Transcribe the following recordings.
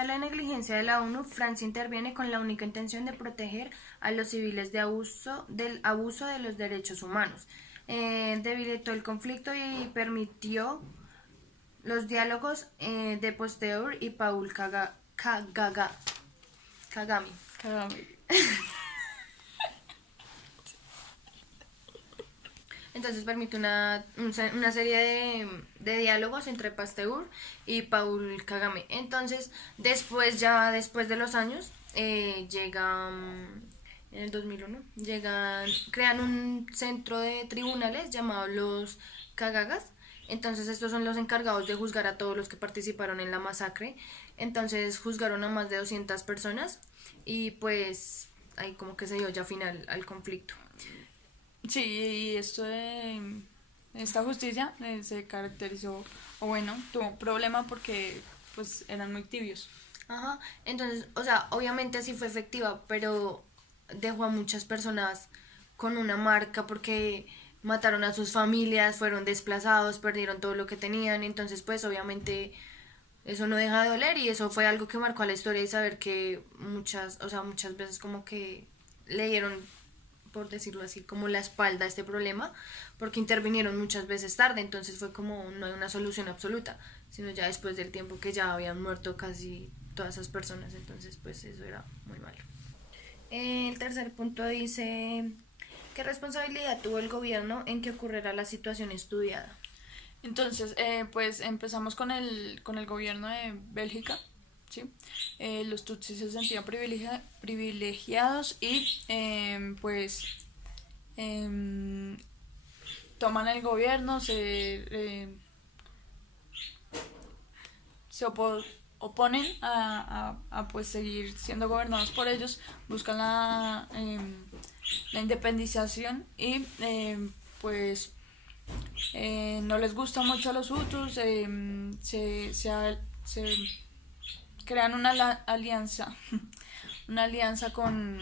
a la negligencia de la ONU, Francia interviene con la única intención de proteger a los civiles del abuso de los derechos humanos. Debilitó el conflicto y permitió los diálogos de Pasteur y Paul Kagame. Entonces permite una serie de diálogos entre Pasteur y Paul Kagame. Entonces, después de los años, llegan, en el 2001, crean un centro de tribunales llamado los Kagagas. Entonces, estos son los encargados de juzgar a todos los que participaron en la masacre. Entonces, juzgaron a más de 200 personas y pues ahí como que se dio ya final al conflicto. Sí, y esta justicia se caracterizó, o bueno, tuvo problema porque pues eran muy tibios. Ajá, entonces, o sea, obviamente sí fue efectiva, pero dejó a muchas personas con una marca porque mataron a sus familias, fueron desplazados, perdieron todo lo que tenían, entonces pues obviamente eso no deja de doler y eso fue algo que marcó a la historia y saber que muchas veces como que le dieron, por decirlo así, como la espalda a este problema, porque intervinieron muchas veces tarde, entonces fue como no hay una solución absoluta, sino ya después del tiempo que ya habían muerto casi todas esas personas, entonces pues eso era muy malo. El tercer punto dice, ¿qué responsabilidad tuvo el gobierno en que ocurriera la situación estudiada? Entonces, pues empezamos con el gobierno de Bélgica, ¿sí? Los tutsis se sentían privilegiados y pues em, toman el gobierno, se oponen pues seguir siendo gobernados por ellos, buscan la independización y pues no les gusta mucho a los hutus, se crean alianza, una alianza con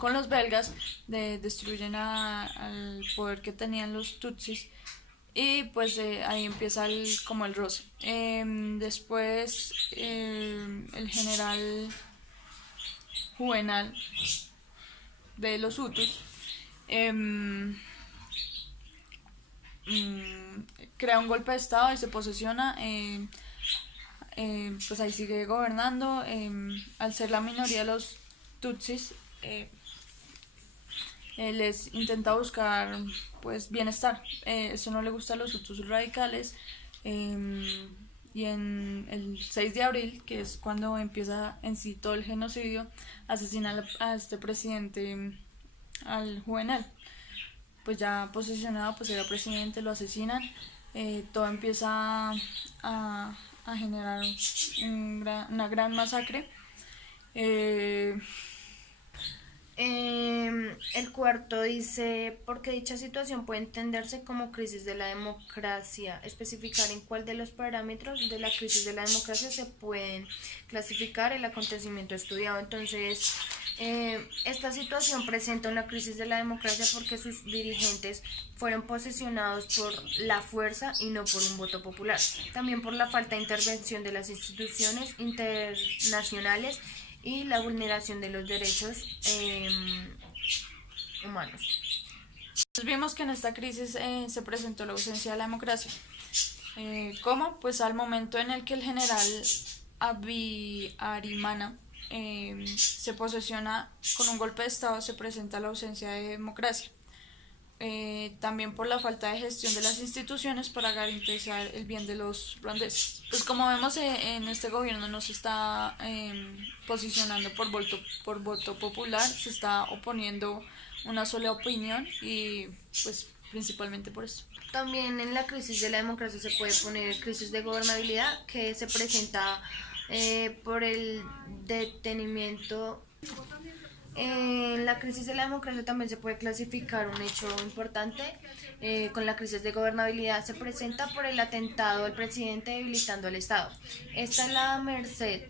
los belgas, destruyen al poder que tenían los tutsis y pues ahí empieza como el roce. Después el general Juvenal de los hutus em, crea un golpe de estado y se posesiona, pues ahí sigue gobernando. Al ser la minoría de los tutsis, les intenta buscar pues bienestar. Eso no le gusta a los hutus radicales. Y en el 6 de abril, que es cuando empieza en sí todo el genocidio, asesinan a este presidente, al Juvenal. Pues ya posicionado, pues era presidente, lo asesinan. Todo empieza a generar una gran masacre. El cuarto dice, porque dicha situación puede entenderse como crisis de la democracia, especificar en cuál de los parámetros de la crisis de la democracia se pueden clasificar el acontecimiento estudiado. Entonces, esta situación presenta una crisis de la democracia porque sus dirigentes fueron posesionados por la fuerza y no por un voto popular. También por la falta de intervención de las instituciones internacionales y la vulneración de los derechos humanos. Entonces vimos que en esta crisis se presentó la ausencia de la democracia. ¿Cómo? Pues al momento en el que el general Abiyarimana se posesiona con un golpe de estado, se presenta la ausencia de democracia. También por la falta de gestión de las instituciones para garantizar el bien de los ruandeses. Pues como vemos, en este gobierno no se está posicionando por voto popular, se está oponiendo una sola opinión y pues principalmente por eso. También en la crisis de la democracia se puede poner crisis de gobernabilidad que se presenta por el detenimiento. En la crisis de la democracia también se puede clasificar un hecho importante. Con la crisis de gobernabilidad se presenta por el atentado al presidente debilitando al Estado. Están a la merced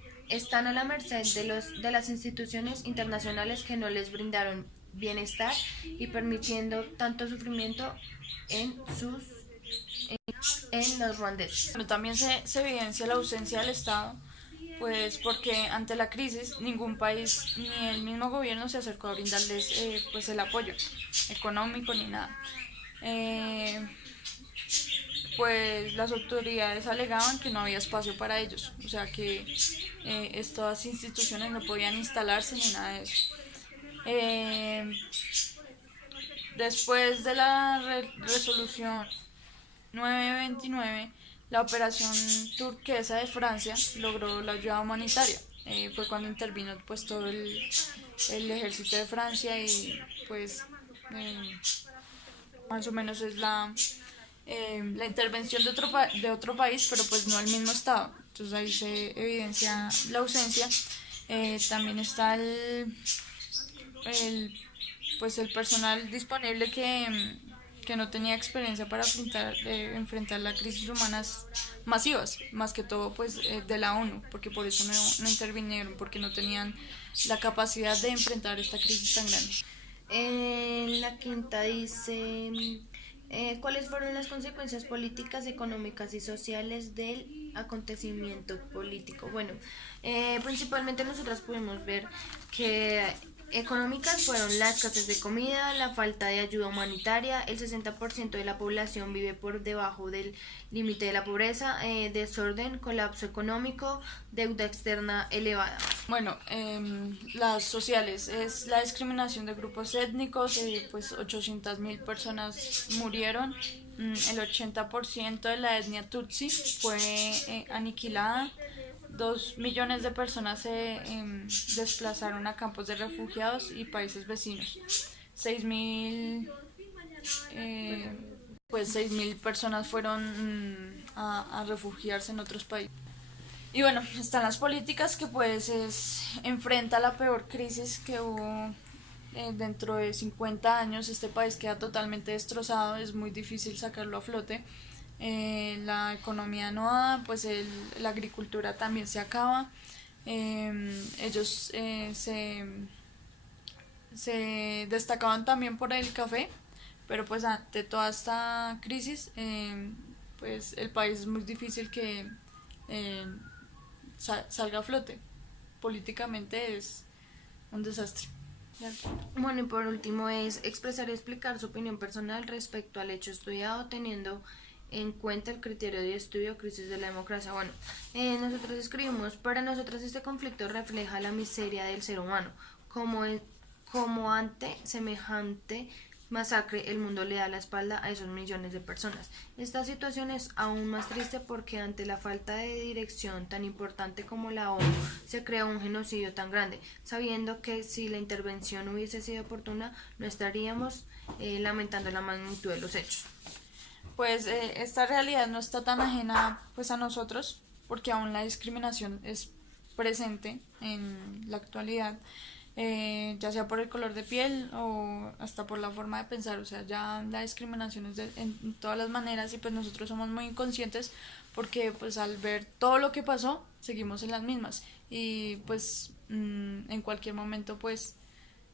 de las instituciones internacionales que no les brindaron bienestar y permitiendo tanto sufrimiento en los ruandeses. Pero también se evidencia la ausencia del Estado pues porque ante la crisis ningún país ni el mismo gobierno se acercó a brindarles pues el apoyo económico ni nada. Eh, pues las autoridades alegaban que no había espacio para ellos, o sea que estas instituciones no podían instalarse ni nada de eso. Eh, Después de la resolución 929, la operación turquesa de Francia logró la ayuda humanitaria. Fue cuando intervino pues todo el ejército de Francia y pues eh, más o menos es la intervención de otro país, pero pues no al mismo estado. Entonces ahí se evidencia la ausencia. También está el pues el personal disponible que no tenía experiencia para enfrentar las crisis humanas masivas, más que todo pues de la ONU, porque por eso no intervinieron, porque no tenían la capacidad de enfrentar esta crisis tan grande. En la quinta dice, ¿cuáles fueron las consecuencias políticas, económicas y sociales del acontecimiento político? Bueno, principalmente nosotras pudimos ver que económicas fueron la escasez de comida, la falta de ayuda humanitaria, el 60% de la población vive por debajo del límite de la pobreza, desorden, colapso económico, deuda externa elevada. Bueno, las sociales es la discriminación de grupos étnicos, pues 800.000 personas murieron, el 80% de la etnia Tutsi fue aniquilada, 2 millones de personas se desplazaron a campos de refugiados y países vecinos, 6.000 pues 6.000 personas fueron a refugiarse en otros países. Y bueno, están las políticas que pues enfrenta la peor crisis que hubo dentro de 50 años. Este país queda totalmente destrozado, es muy difícil sacarlo a flote. La economía no da, pues la agricultura también se acaba. Ellos se destacaban también por el café, pero pues ante toda esta crisis, pues el país es muy difícil que eh, salga a flote. Políticamente es un desastre. Bueno, y por último es expresar y explicar su opinión personal respecto al hecho estudiado, teniendo en cuenta el criterio de estudio crisis de la democracia. Bueno, nosotros escribimos, para nosotros este conflicto refleja la miseria del ser humano, como ante semejante masacre el mundo le da la espalda a esos millones de personas. Esta situación es aún más triste porque ante la falta de dirección tan importante como la ONU se crea un genocidio tan grande, sabiendo que si la intervención hubiese sido oportuna no estaríamos lamentando la magnitud de los hechos. Pues esta realidad no está tan ajena pues a nosotros, porque aún la discriminación es presente en la actualidad, ya sea por el color de piel o hasta por la forma de pensar. O sea, ya la discriminación es en todas las maneras, y pues nosotros somos muy inconscientes porque pues al ver todo lo que pasó seguimos en las mismas, y pues en cualquier momento pues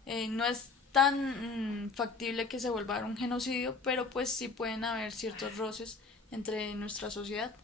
no es tan factible que se vuelva un genocidio, pero pues sí pueden haber ciertos roces entre nuestra sociedad.